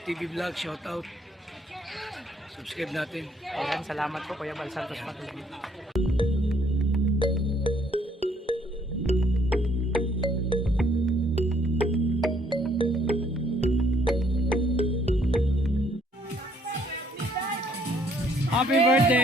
TV Vlog, shout out. Subscribe natin. Ayan, salamat po Kuya Bal Santos Patuloy. Happy birthday!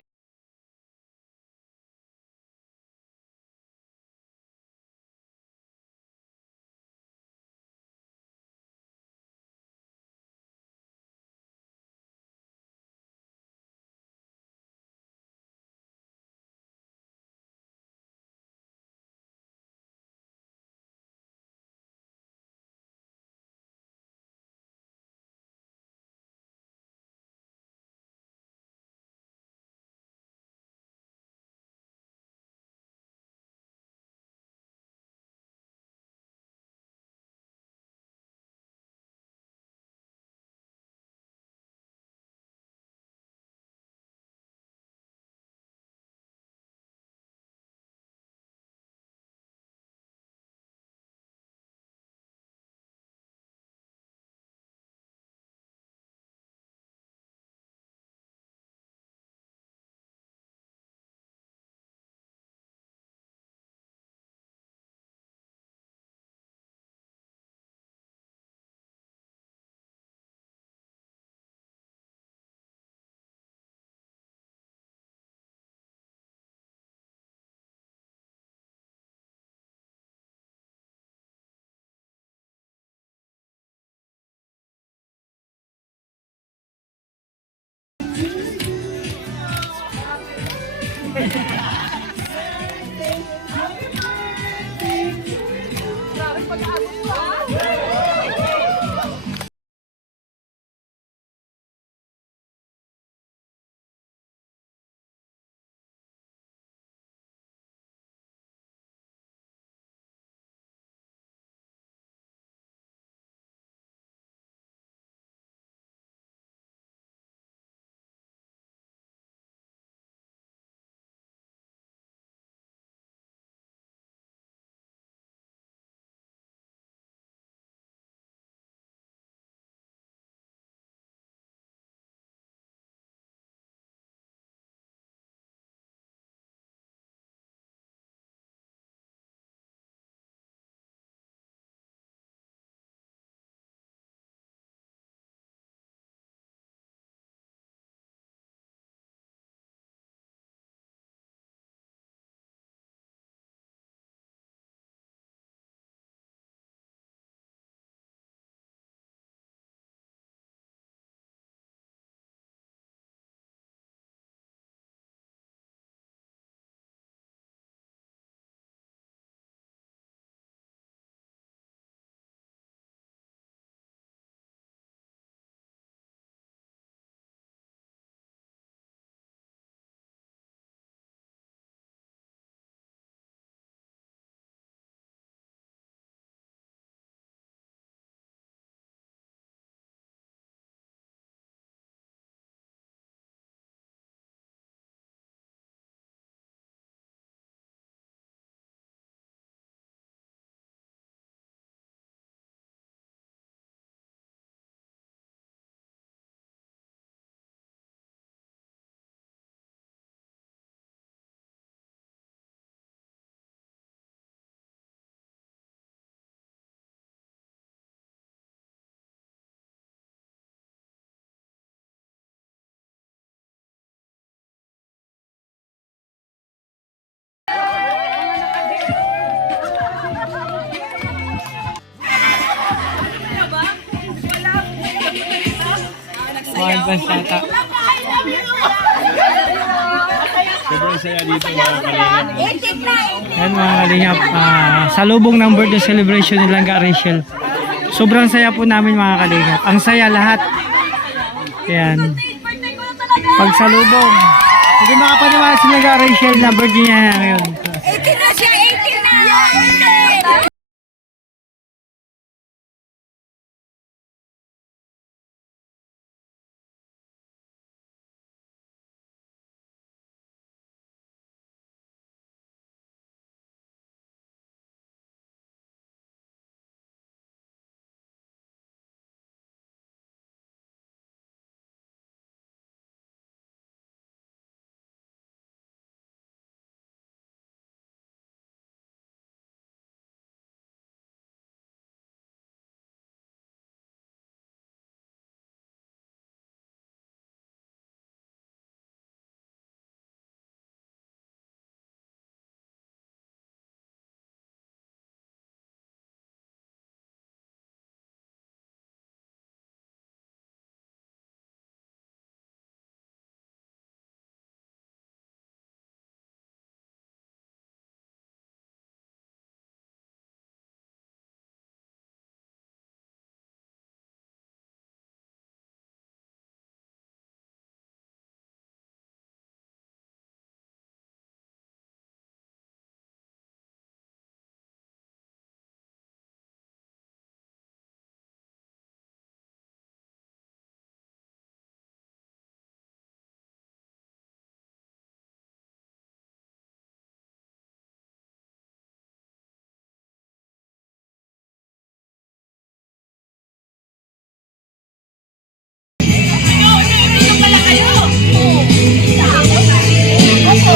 Mga bansata. Sobrang saya dito mga kalingap. Yan mga kalingap, salubong ng birthday celebration ni Langga Rachel. Sobrang saya po namin mga kalingap. Ang saya lahat. Yan. Pagsalubong. Hindi makapaniwala si Langga Rachel na birthday niya ngayon.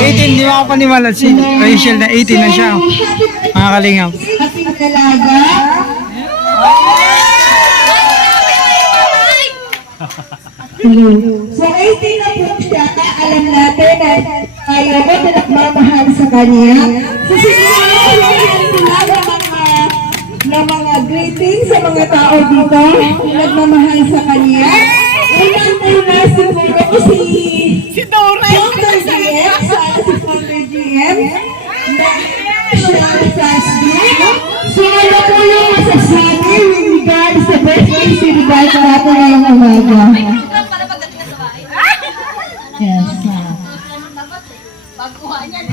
18, di ba ako paniwala si Rachel na 18 na siya. Mga kalingap. Ating dalaga. Hello. So 18 na po siya, alam natin na tayo ba na nagmamahal sa kanya. So siguro na mga greetings sa mga tao dito na nagmamahal sa kanya. Unang-una siguro si Dr. GM, si Dr. GM, na siya fast group. So ano po yung masasabi with regards sa birthday celebration natin ngayong umaga? Yes.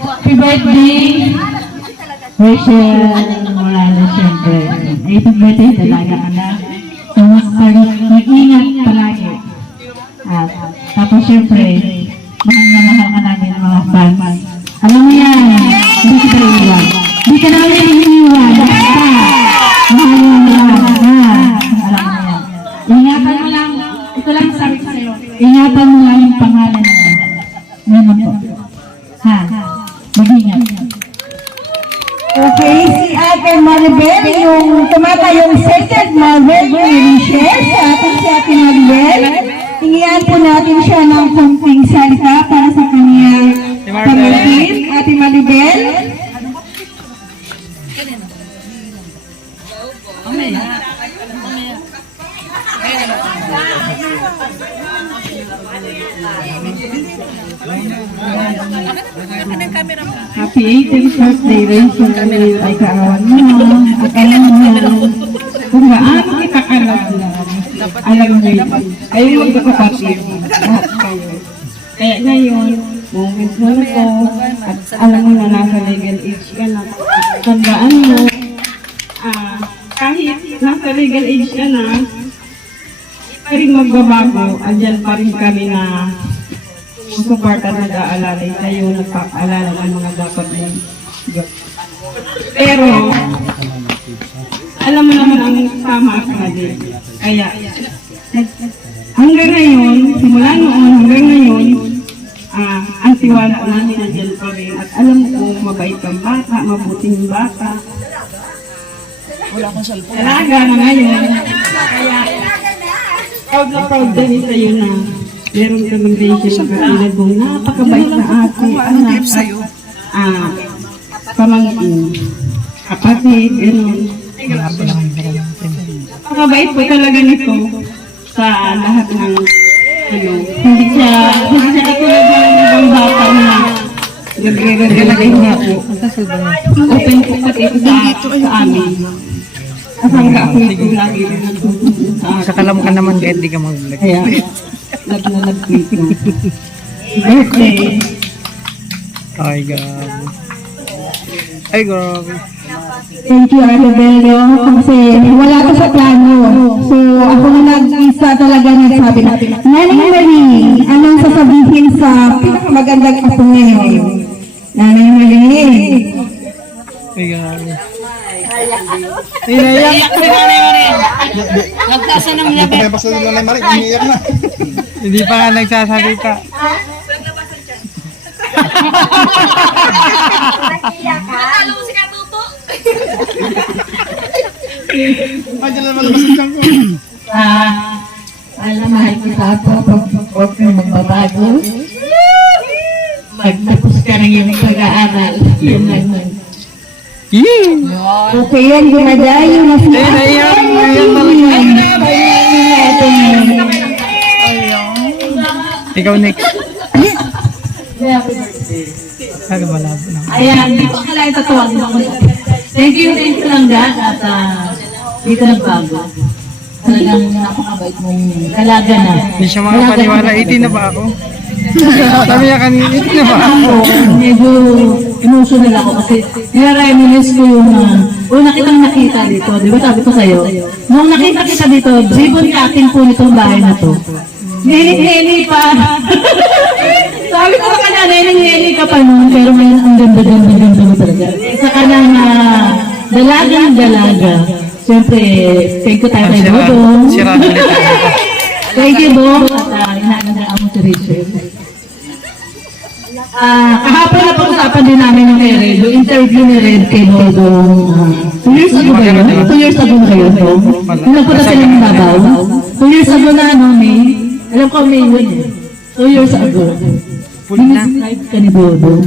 Happy birthday, Rachel Morales, siyempre. 18th birthday talaga ka na. So, mag-ingat palagi. At tapos siyempre, mahal na mahal ka namin mga fans. Alam mo yan, hindi kita iiwan. Hindi ka namin iiwan. Basta, mahal mo yan. Alam mo yan. Ingatan mo lang, ito lang sabi ko sa'yo. Ingatan mo lang yung pangalan mo. Ngayon po. Ha? Mag-ingat. Okay, si Ate Maribel, yung tumatayong second mother ni Rachel, sa ating si Ate Maribel. Hingian po natin siya ng kunting salita para sa kanyang pamangkin, Ate Maribel. Happy 18th birthday, Rachel. Ay, kaawan mo. At alam mo, kung gaano kita kalaglan, alam mo yun, ayaw magkakapatid. Kaya ngayon, moment mo na ko, at alam mo na nasa legal age ka na. Tandaan mo, kahit nasa legal age ka na, pa rin magbabago, andyan pa rin kami na susuporta, nag-aalalay sa'yo, nagpapaalala ng mga dapat mong gawin. Pero, alam mo naman ang tama ka din. Kaya, hanggang ngayon, simula noon, hanggang ngayon, ang tiwala namin nandiyan pa rin. At alam ko, mabait kang bata, mabuting bata. Talaga na ngayon. Kaya, proud na proud din sa'yo na meron ka ng Rachel katulad mong napakabait na ate, anak, pamangkin, kapatid, gano'n. Napakabait po talaga nito sa lahat ng hindi siya katulad ng ibang bata na nagre-regalagay niya po. Open po pati sa amin. Kasangga ako ito lagi rin nagtutulong sa akin. Sa kalam ka naman kahit di ka mag-vlog. Kaya, nag-tweet mo. Birthday. Ay, grabe. Ay, grabe. Thank you, Ate Bello. Kasi wala ko sa plano. So, ako na nag-isa talaga nagsabi na, Nanay Marie, anong sasabihin sa pinakamagandang apo ngayon? Nanay Marie. Ay, grabe. Ay, naiyak. Nagtasa ng labi. Hindi pa nga nagsasalita. Matalo si Katuto. Alam, mahal kita ako. Huwag kang magbabago. Magtapos ka ng iyong pag-aaral. Yun lang. Okay yan, gumadayo na si Ay, naiyak. Naiyak talaga. Ikaw next. Ano malabo na. Ayan, hindi ko akalain tatuwag mo. Thank you lang dad. At dito nagbago. Talagang napakabait mong kalaga na. Hindi siya makapaniwala. 18 na ba ako? Sabi niya kanina, 18 na ba ako? Medyo emotional ako kasi nire-reminisce ko yung una kitang nakita dito. Di ba sabi ko sa'yo? Nung nakita kita dito, ribbon cutting po nitong bahay na to. Nili pa. Sabi ko sa kanya, nili ka pa noon, pero ngayon ang ganda mo talaga. Sa kanya na dalaga. Siyempre, thank you tayo kay Dodong. Sira ulit. Thank you, Bo. At inaalagaan mo si Rachel. Kahapon na pag-usapan din namin ng kay Red, yung interview ni Red kay Bodo. 2 years ago ba yun? 2 years ago na kayo, Bo? Nung nagpunta sila ng Davao. 2 years ago na, no, May? Alam ko, May yun eh. 2 years ago. Diniscribe ka ni Bodo.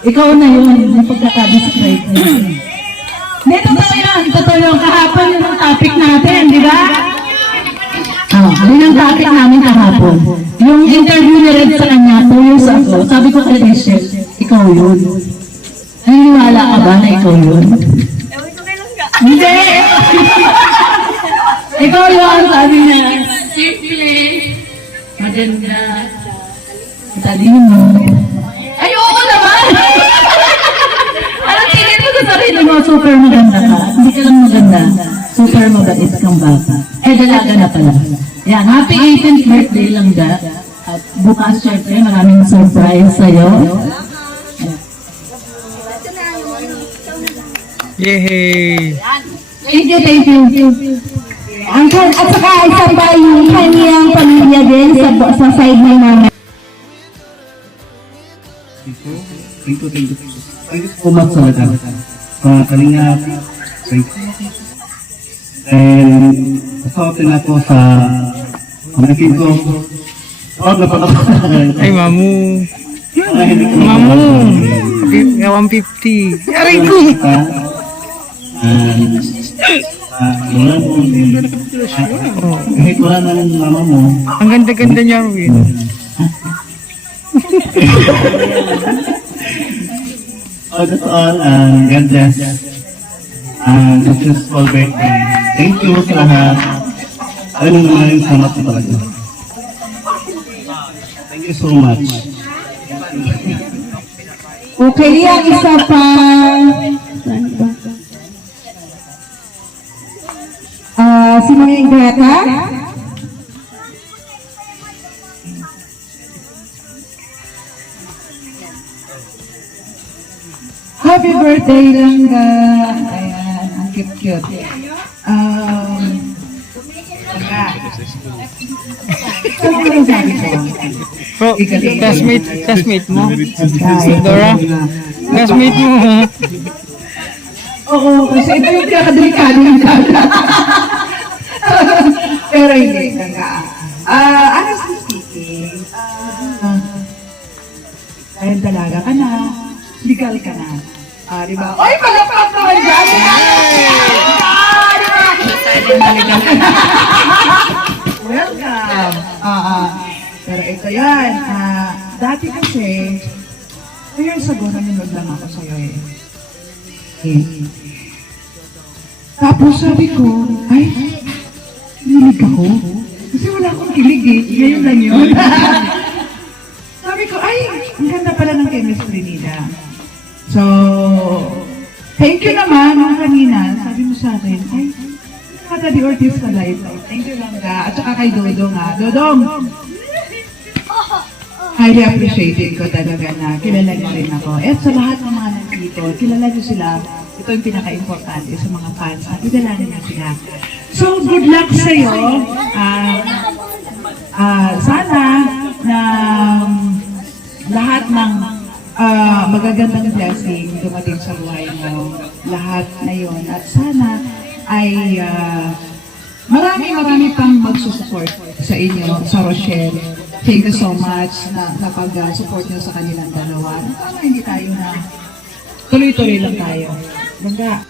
Ikaw na yun, yung pagkaka-describe niya. Hindi, totoo yan. Totoo yun. Kahapon yun ang topic natin, di ba? Yun ang topic namin kahapon. Yung interview ni Red sa kanya 2 years ago, sabi ko kay Rachel, ikaw yun. Naniniwala ka ba na ikaw yun? Ewan ko kailan ka. Hindi! Ikaw yun, sabi niya. Simple, maganda, talino. Ay, oo naman! Anong tingin mo sa sarili mo? Super maganda ka. Hindi ka lang maganda. Super mabait kang bata. Eh, dalaga na pala. Yan, happy 18th birthday lang da. At bukas, syempre, maraming surprise sa'yo. Yehey! Thank you, thank you. At saka isa pa yung kaniyang pamilya din sa side ng mama. Thank you so much talaga. Kalinga, thank you. And kasama na po sa pamangkin ko. Na pala. Ay, mamu! Mamu! 150! Aray ko! Wala mo. Kahit wala na ng mama mo. Ang ganda-ganda niya, Ruin. That's all. God bless. Successful birthday. Thank you sa lahat. Ano naman yung salamat ko talaga. Thank you so much. Okay, ang isa pa. Saan ba? Si Mang Greta. Happy birthday, Langga. Ayan, ang cute-cute. Ano sabi ko? Bro, classmate mo. Dora, classmate mo. Oo, kasi ito yung pinakadelikado yung dada. Pero hindi, Langga. Honestly speaking, dahil dalaga ka na, legal ka na. Diba? Oy, palakpak naman dyan! Welcome! Pero ito yan. Dati kasi, 2 years ago, nanonood lang ako sa'yo eh. Tapos sabi ko, ay, nilig ako. Kasi wala akong kilig eh. Ngayon lang yun. Sabi ko, ay, ang ganda pala ng chemistry nila. So, thank you naman nung kanina. Sabi mo sa akin, ay, kada di Ortiz pala ito. Thank you lang ka. At saka kay Dodong ha. Dodong! Highly appreciated ko talaga na kilala niyo rin ako. At sa lahat ng mga nandito, kilala niyo sila. Ito yung pinaka-importante sa mga fans. At idalanin niyo sila. So, good luck sa'yo. Sana na lahat ng magagandang blessing dumating sa buhay mo. Lahat na yun. At sana ay marami pang magsusupport sa inyo, sa Rochelle. Thank you so much na pag-support nyo sa kanilang dalawa. Sana hindi tayo na tuloy-tuloy lang tayo. Ganda.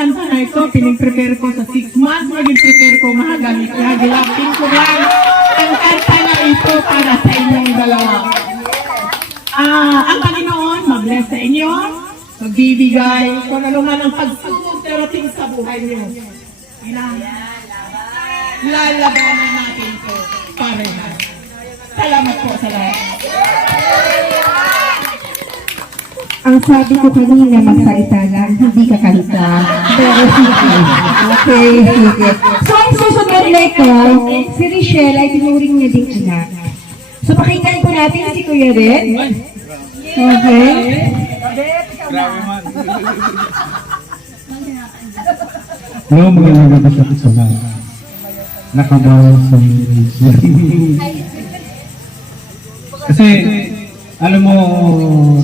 kanta na ito, pinag-prepare ko sa 6 months, naging-prepare ko mga gamit niya, gilapin ko lang ang kanta na ito para sa inyong dalawa. Ang Panginoon, mag-bless sa inyo, magbibigay, kung ano man ang pagsubok darating sa buhay niyo. Lalabanan natin ito parehas. Salamat po sa lahat. Ang sabi ko kanina, magsalita lang, hindi ka kalita. Pero sige. Okay, sige. So, ang susunod na ito, si Richelle ay tinuring niya ding anak. So, pakinggan ko natin si Kuya Red. Okay. Hello, magandang gabi sa lahat. Nakabawas sa Kasi, alam mo,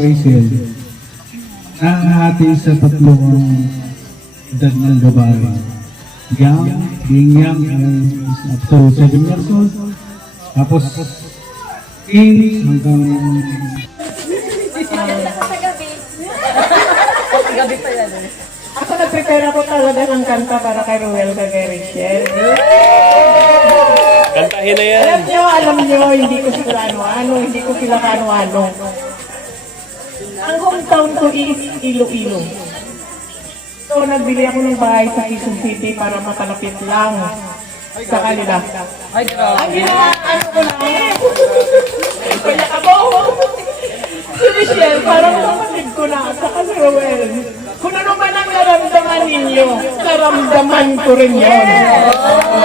Rachel, ang ating sa tatlong edad ng babae, being young is up to 7 years old, tapos teens hanggang Ako nag-prepare ako talaga ng kanta para kay Ruel kay Rachel. Kantahin na yan. Alam nyo, hindi ko sila ano-ano, hindi ko sila ano-ano. Ang hometown ko is Iloilo. So, nagbili ako ng bahay sa Quezon City para makalapit lang sa kanila. Ang ginawa, ano ko lang, kaya ako, si Michelle, parang kapatid ko na, saka si Ruel. Kung ano man ang naramdaman ninyo, naramdaman ko rin yun.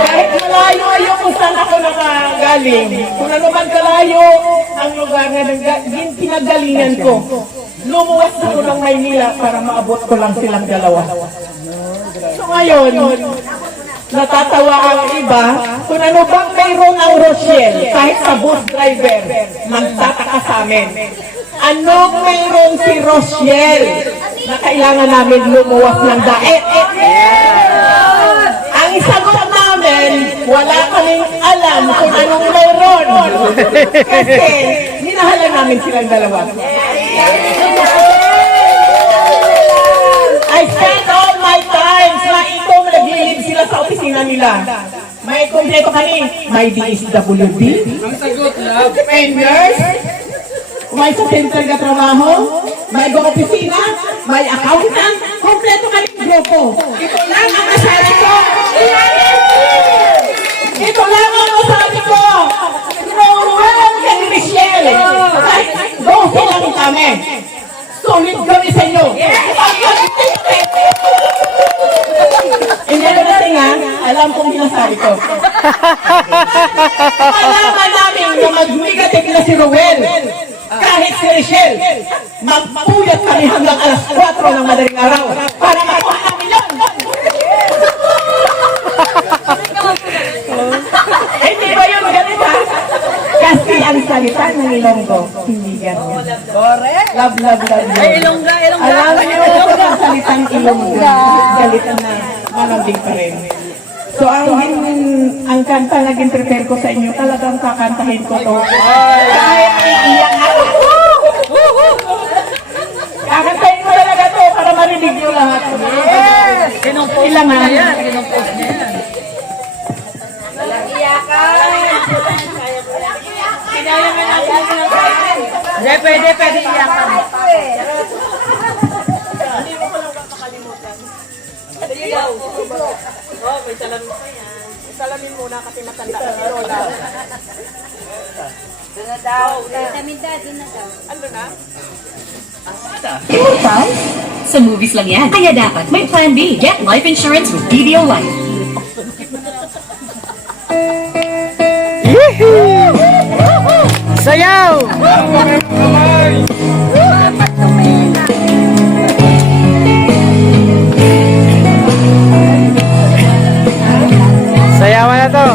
Kahit malayo ayo kung saan ako nakagaling, kung ano man kalayo ang lugar na pinagalingan ko, lumuwas ako ng Maynila para maabot ko lang silang dalawa. So ngayon, natatawa ang iba, kung ano bang mayroon ang Rochelle, kahit sa bus driver, magtataka sa amin. Anong mayroon si Rochelle na kailangan namin lumuwas ng daet? Ang sagot namin, wala kaming alam kung anong mayroon. Kasi minahalan namin silang dalawa. I spend all my time sa itong naglilib sila sa opisina nila. May kompleto kami. May DSWD. Ang sagot lang. May nurse. May sa center ka trabaho. May opisina. May accountant. Kompleto kami grupo. Ito lang ang masabi ko. Ito lang ang masabi ko. Noel and Michelle. Dohe lang kami. Solid kami sa inyo. Hindi ko natin nga, alam kong sinasabi ko. Alaman namin na mag-negative na si Ruel. Kahit si Richelle, magpuyat kami hanggang alas 4 ng madaling araw para makuha namin yun. Hindi ba yun ganito? Kasi ang salita ng Ilonggo, hindi ganyan. Love, love, love. Ilongga. Alam niyo kung ang salitang Ilongga, galit na malambing pa rin. So ang kanta na prepare ko sa inyo, talagang kakantahin ko to. Kahit iiyak ako. Kakantahin ko talaga to para marinig niyo lahat. Kailangan. Kinumpos niya yan. Hindi, pwede iyakan. Oh, may salamin pa yan. Salamin muna kasi matanda na si Lola. Doon na daw. Doon na daw. Ano na? Sa movies lang yan. Kaya dapat may plan B. Get life insurance with DDO Life. Sayaw! Sayawan na to.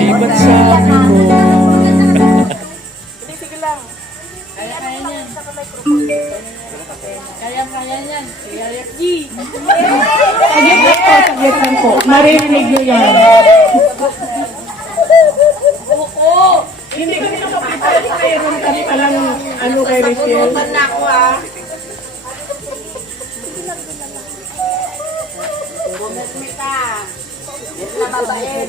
Iba't sabi mo. Saglit lang po. Maririnig nyo yan. Hindi kami nakapita. Mayroon kami palang ano kay Rachel. Na ako ah. Bumita. Ito na mabait.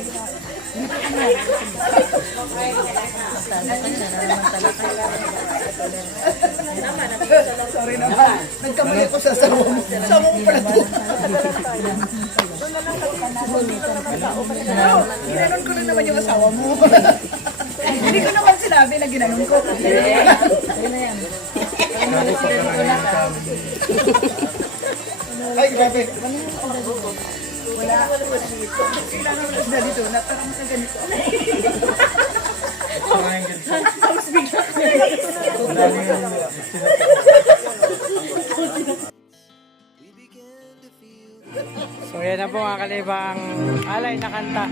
Sorry naman. Nagkamali ako sa sawa mo. Sawa mo pala to. Ginanon ko na naman yung asawa mo. Hindi ko naman sinabi na ginanon ko. Ay, grabe. Wala. Kailangan mo na dito. Natarang sa ganito. Tapos bigla. So yan na po mga kalibang alay na kanta.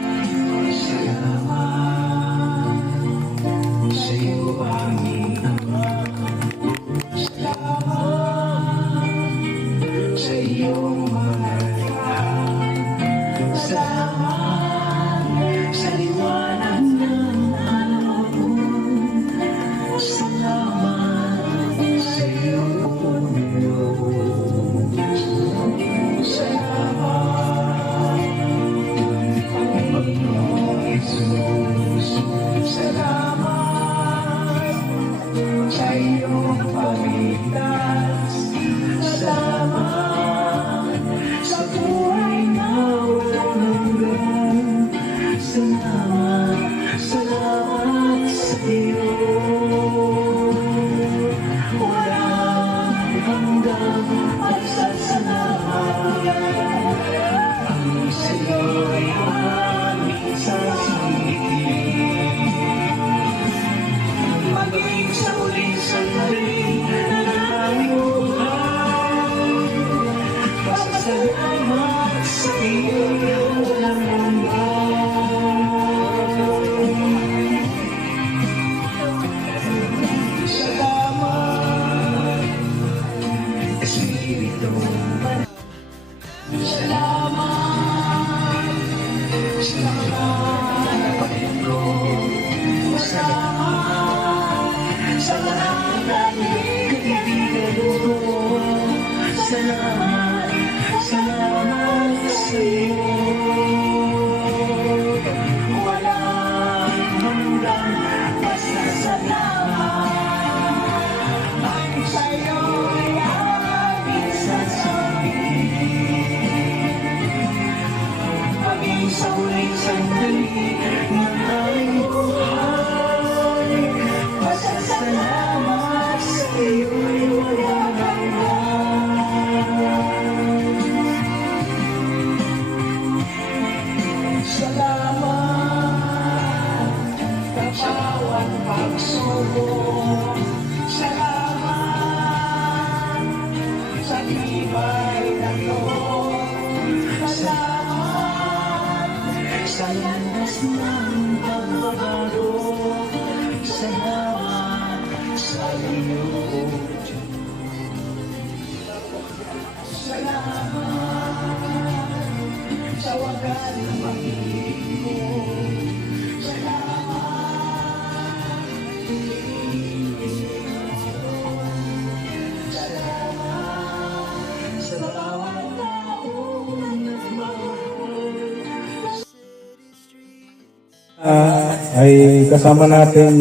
Ay kasama natin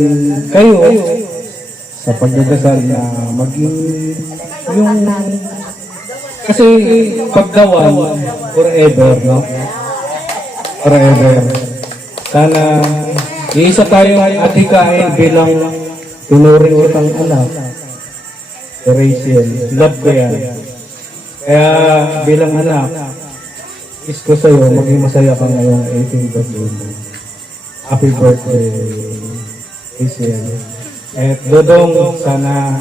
kayo sa pagdadasal na maging yung kasi paggawan forever, no? Forever. Sana iisa tayong atikain bilang tinuring utang anak. Rachel, love ko yan. Kaya bilang anak, is ko sa'yo, maging masaya ka ngayong 18th birthday. Happy birthday, Rachel. At Dodong, sana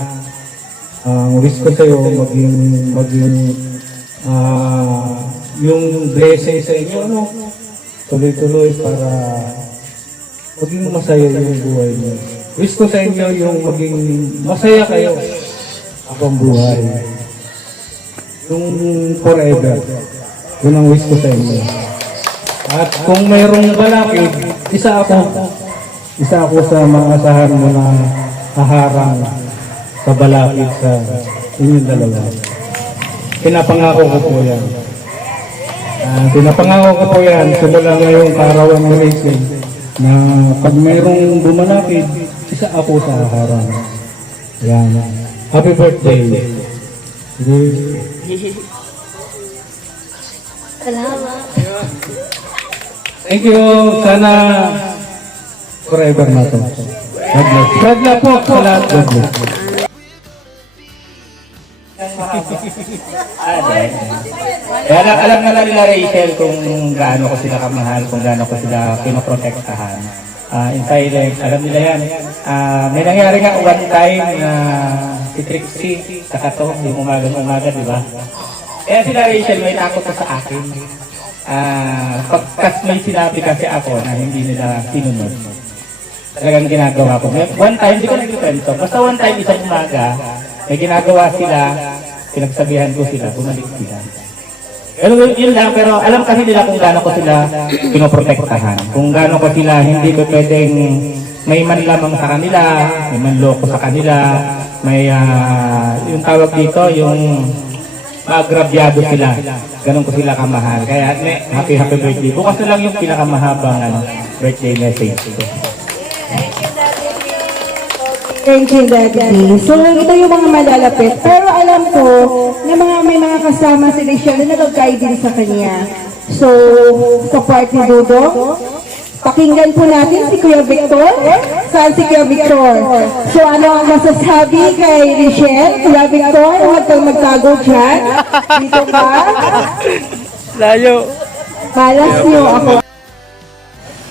wish ko sa'yo maging yung blessing sa inyo, no? Tuloy-tuloy para maging masaya yung buhay niyo. Wish ko sa inyo yung maging masaya kayo habang buhay. Yung forever. Yun ang wish ko sa inyo. At kung mayroong balakid, isa ako. isa ako sa mga asahan mo na haharang sa balakid sa inyong dalawa. Pinapangako ko po yan. Pinapangako ko po yan simula ngayong kaarawan ng racing na pag mayroong bumalapid, isa ako sa haharang. Yan. Happy birthday. Salamat. Thank you. Sana forever na to. God bless. God bless po sa lahat. God bless. Kaya alam na nila Rachel kung gaano ko sila kamahal, kung gaano ko sila pinoprotektahan. In silence, alam nila yan. May nangyari nga one time na si Trixie, saka to, yung umaga, di ba? Kaya sila Rachel, may takot ko sa akin. Pagkas may sinabi kasi ako na hindi nila sinunod. Talagang ginagawa ko. One time, hindi ko nag-kwento. Basta one time, isang umaga, may ginagawa sila, pinagsabihan ko sila, bumalik sila. Pero yun lang, pero alam kasi nila kung gaano ko sila pinoprotektahan. Kung gaano ko sila hindi ko pwedeng may manlamang sa kanila, may manloko sa kanila, may yung tawag dito, yung maagrabyado sila. Ganon ko sila kamahal. Kaya happy birthday. Bukas na lang yung pinakamahabang birthday message ko. Thank you, Daddy. So, ito yung mga malalapit. Pero alam ko na may mga kasama si Rachel na nag-guide din sa kanya. So, sa part ni Dudo, pakinggan po natin si Kuya Victor. Saan si Kuya Victor? So, ano ang masasabi kay Rachel? Kuya Victor, huwag kang magtago dyan. Dito ka. Layo. Malas niyo ako.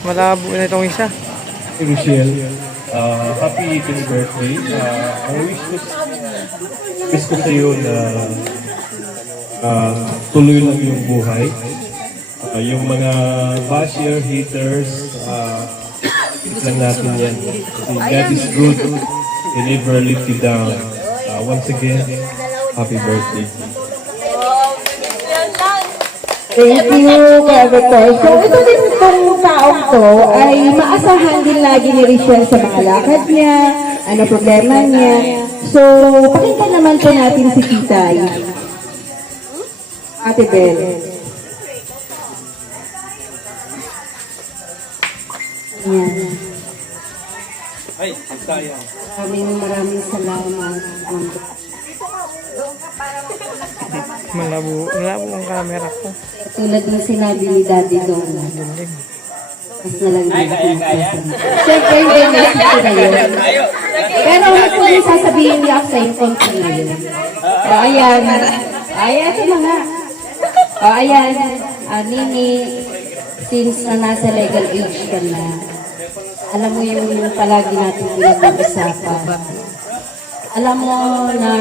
Malabo na itong isa. Michelle, happy birthday. Wish ko sa iyo na tuloy lang yung buhay. Yung mga basher, haters, lang natin yan. God is good. He never let you down. Once again, happy birthday. Thank you, Kuya Victor. So, ito din itong taong to ay maasahan din lagi ni Rachel sa mga lakad niya, ano problema niya. So, pakinggan naman po natin si Titay. Ate Bel. Ayan. Ay, sayang. Maraming salamat. Malabo ang camera ko. Tulad ng sinabi ni Daddy doon. Mas nalagyan natin. Siyempre, hindi message ko na yun. Pero kung yung sasabihin niya sa yung konti na yun. O, ayan. Ayan, ito na nga. O, ayan. Nini, since na nasa legal age ka na, alam mo yung palagi natin pinag-uusapan. Alam mo na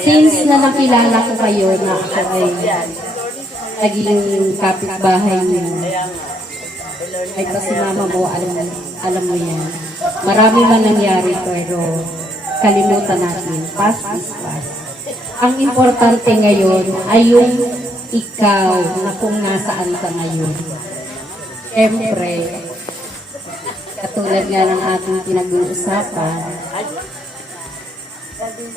since na nakilala ko kayo na ako ay naging kapitbahay niyo, ay kasi mama mo, alam mo yan. Marami man nangyari pero kalimutan natin. Past is past. Ang importante ngayon ay yung ikaw na kung nasaan ka ngayon. Siyempre, katulad nga ng ating pinag-uusapan,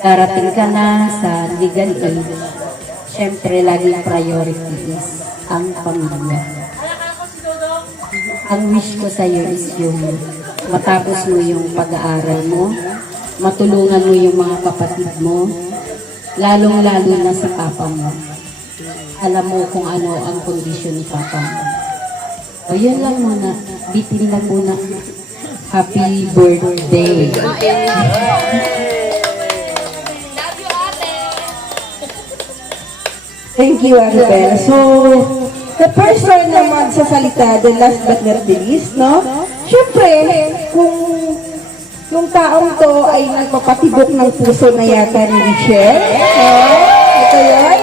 darating ka na sa legal age, siyempre laging priority is ang pamilya. Ang wish ko sa iyo is yung matapos mo yung pag-aaral mo, matulungan mo yung mga kapatid mo, lalong-lalo na sa papa mo. Alam mo kung ano ang kondisyon ni papa mo. O yun lang muna, bitin lang muna. Happy birthday! Thank you, Annabelle. So, the person na magsasalita, the last but not the least, no? Siyempre, kung yung taong to ay nagpapatibok ng puso na yata ni Rachel, ito yun.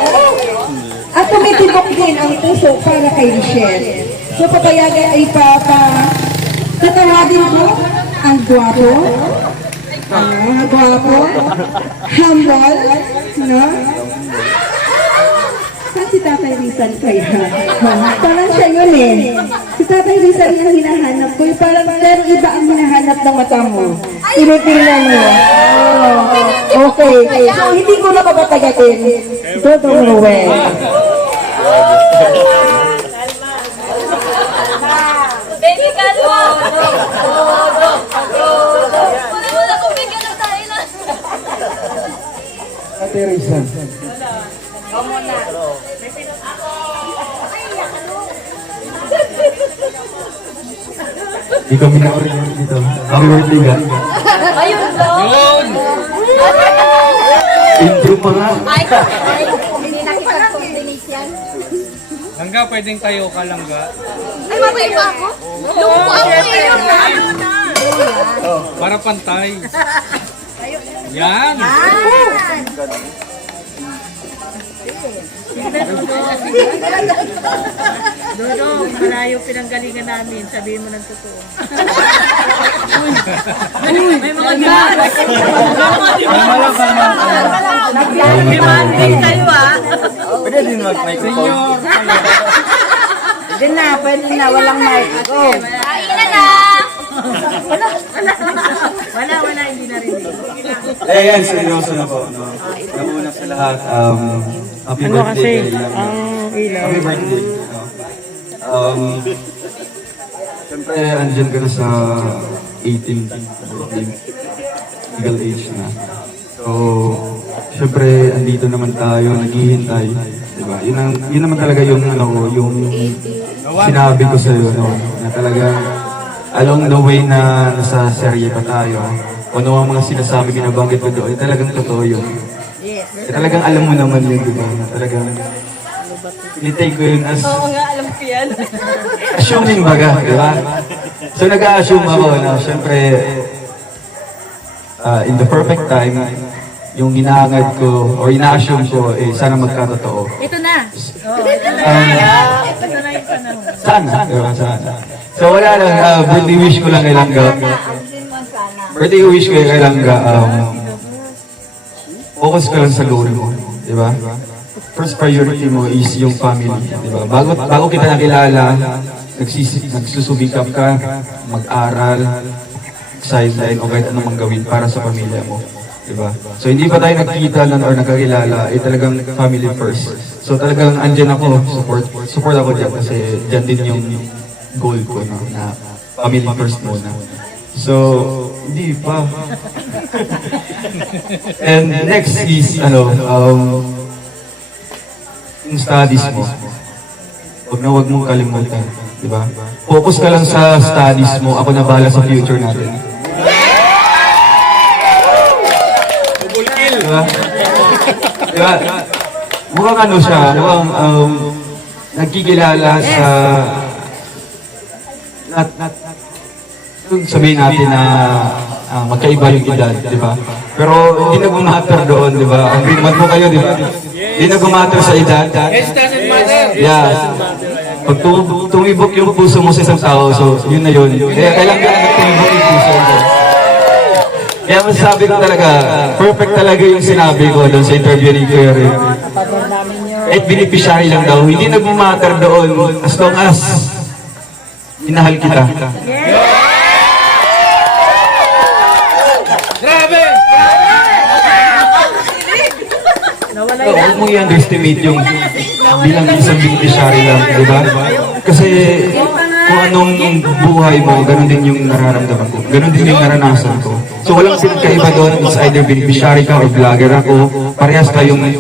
At tumitibok din ang puso para kay Rachel. So, papayagan ay tatawagin ko ang gwapo, humble, no? Saan si Tatay Rizal kaya? Parang siya yun eh. Si Tatay Rizal yung hinahanap ko. Yung parang merong iba ang hinahanap ng mata mo. Tinitingnan mo. Oh, okay. So, hindi ko na papatagatin. Dodong Ruel. Baby, kalma! Wala kong bigyan ng tayo na. Ate Rizal. Di kami na-original dito. Happy birthday ka. Ayun daw. Intro pa nga. Ay, hindi nakikipag-coordinate yan. Langga, pwedeng tayo ka, Langga. Ay, mabay pa ako? Lumpo ako ngayon. Para pantay. Yan. Dodong, malayo pinanggalingan namin. Sabihin mo ng totoo. May mga demanding kayo Pwede din mag-microphone. Pwede na, walang mic. Go. Kain na! Wala, hindi na rin. Yan, seryoso na po. No? Nauna sa lahat, happy birthday. Happy birthday. Siyempre, andyan ka na sa 18 birthday. Legal age na. So, siyempre, andito naman tayo, naghihintay. Diba? Yun naman talaga yung sinabi ko sa'yo, no? Na talagang along the way na nasa serye pa tayo, ano ang mga sinasabi binabanggit ko doon, talagang totoo yun. Talagang alam mo naman yun, di ba? Na talagang tinitake ko yun as... Oo nga, alam ko yan. Assuming baga, di ba? So nag-a-assume ako na syempre in the perfect time, yung inaangad ko or ina-assume ko sana magkatotoo. Ito na. Ito na yung panahon. Sana, di ba? Sana. So wala lang, birthday wish ko lang kay Langga. Birthday wish ko kay Langga, focus ka lang sa goal mo, di ba? First priority mo is yung family, di ba? Bago kita nakilala, nagsusubikap ka, mag-aral, sideline, o kahit anong gawin para sa pamilya mo, di ba? So hindi pa tayo nagkita nun or nagkakilala, talagang family first. So talagang andyan ako, support ako dyan kasi dyan din yung goal ko, no, na family first muna. So, hindi pa. And next is, yung studies mo. Huwag mong kalimutan, di ba? Focus ka lang sa studies mo, ako na bahala sa future natin. Diba? Diba? Mukhang ano siya, mukhang nagkikilala sa sabihin natin na magkaiba yung edad, di ba? Pero hindi nag-matter doon, di ba? Ang naman mo kayo, di ba? Hindi nag-matter sa edad. It doesn't matter. Yeah. Pag tumibok yung puso mo sa isang tao, so yun na yun. Kaya kailangan tumibok yung puso mo. Kaya masasabi ko talaga, perfect talaga yung sinabi ko doon sa interview ni Kuya Rick. At beneficiary lang daw. Hindi nag-matter doon as long as minahal kita. Grabe! Huwag mo i-underestimate yung bilang isang beneficiary lang, di ba? Kasi kung anong buhay mo, ganun din yung nararamdaman ko. Ganun din yung naranasan ko. So walang pinagkaiba doon, it's either beneficiary ka or vlogger ako. Parehas tayo ng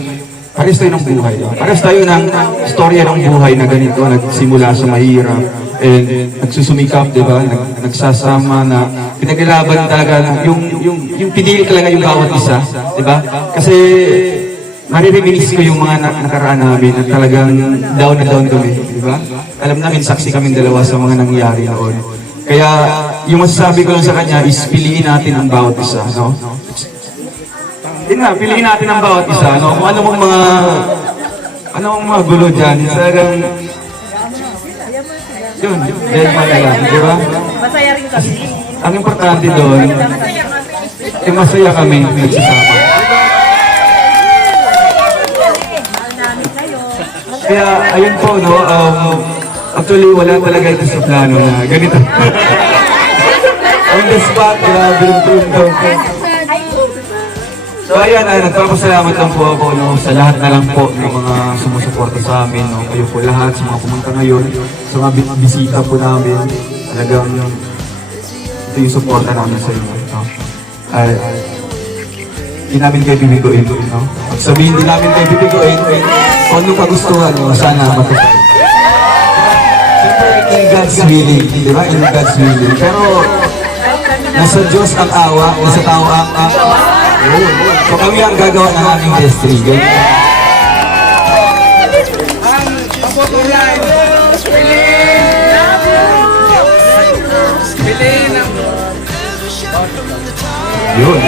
buhay. Parehas tayo ng storya ng buhay na ganito, nagsimula sa mahirap, and nagsusumikap, di ba? Nagsasama na pinaglalaban talaga na yung pinili talaga yung bawat isa, di ba? Kasi marireminis ko yung mga nakaraan namin at talagang down na down kami, di ba? Alam namin, saksi kaming dalawa sa mga nangyari noon. Kaya yung masasabi ko lang sa kanya is piliin natin ang bawat isa, no? Yun nga, piliin natin ang bawat isa, no? Kung ano mong mga gulo dyan, talagang yun, dahil pa lang, di ba? Masaya rin kami. Ang importante doon, masaya kami nagsasama. Kaya, ayun po, no, Actually, wala talaga ito sa plano na ganito. On the spot, grabe yung daw ko. So ayan, nagpapasalamat lang po ako sa lahat na lang po ng mga sumusuporta sa amin. Kayo po lahat, sa mga pumunta ngayon, sa mga bisita po namin. Talagang ito yung suporta namin sa inyo. Hindi namin kayo bibiguin. Pag sabihin din namin kayo bibiguin, kung anong kagustuhan, sana matupad. Siyempre, in God's willing, di ba? In God's willing. Pero, nasa Diyos ang awa, nasa tao ang awa. So kami ang gagawa ng aming destiny. Yun.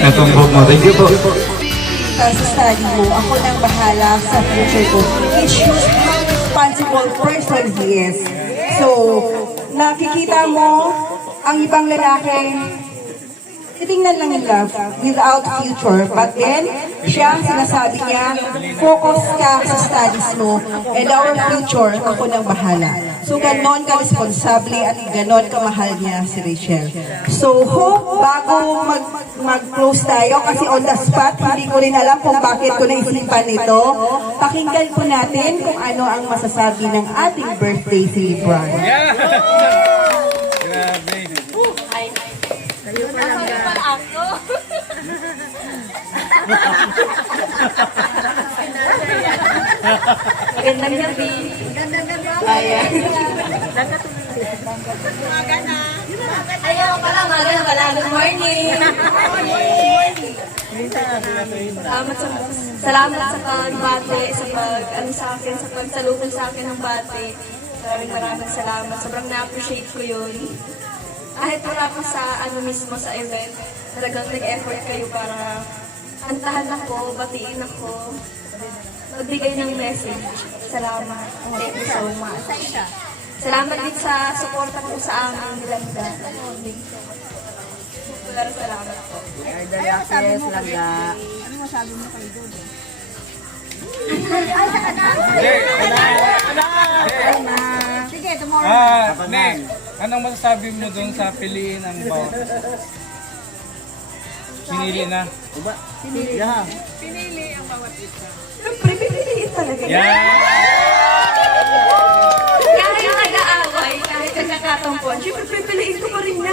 Natumbog mo. Thank you po. Sa study mo, ako nang bahala sa future ko. Issues responsible person he is. So, nakikita mo ang ibang lalaki, titingnan lang yung love without future. But then, siya, sinasabi niya, focus ka sa studies mo and our future, ako nang bahala. So, ganon ka responsable at ganon kamahal niya si Rachel. So, hope, bago mag-close tayo, kasi on the spot, hindi ko rin alam kung bakit ko naisipan ito. Pakinggan po natin kung ano ang masasabi ng ating birthday celebrant. Magandang gabi. Ayan. Ayaw pala, magandang pala. Good morning. Salamat sa pagbate, sa pagsalubong sa akin ng bate. Maraming salamat. Sobrang na-appreciate ko yun. Kahit wala ko sa mismo sa event, talagang nag-effort kayo para antahan ako, batiin ako, magbigay ng message. Salamat. Thank you so much. Salamat din sa suporta ko sa amin. Pero salamat po. Sige, tomorrow. Nek, anong masasabi mo doon sa piliin ang bawat? Pinili na. Siyempre, pipiliin talaga. Kahit nag-aaway, kahit nagkakatampuan, siyempre pipiliin ko pa rin na.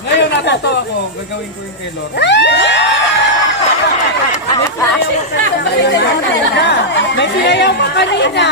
Ngayon natuto ako, gagawin ko yung kay Lord. May sinayaw pa kanina.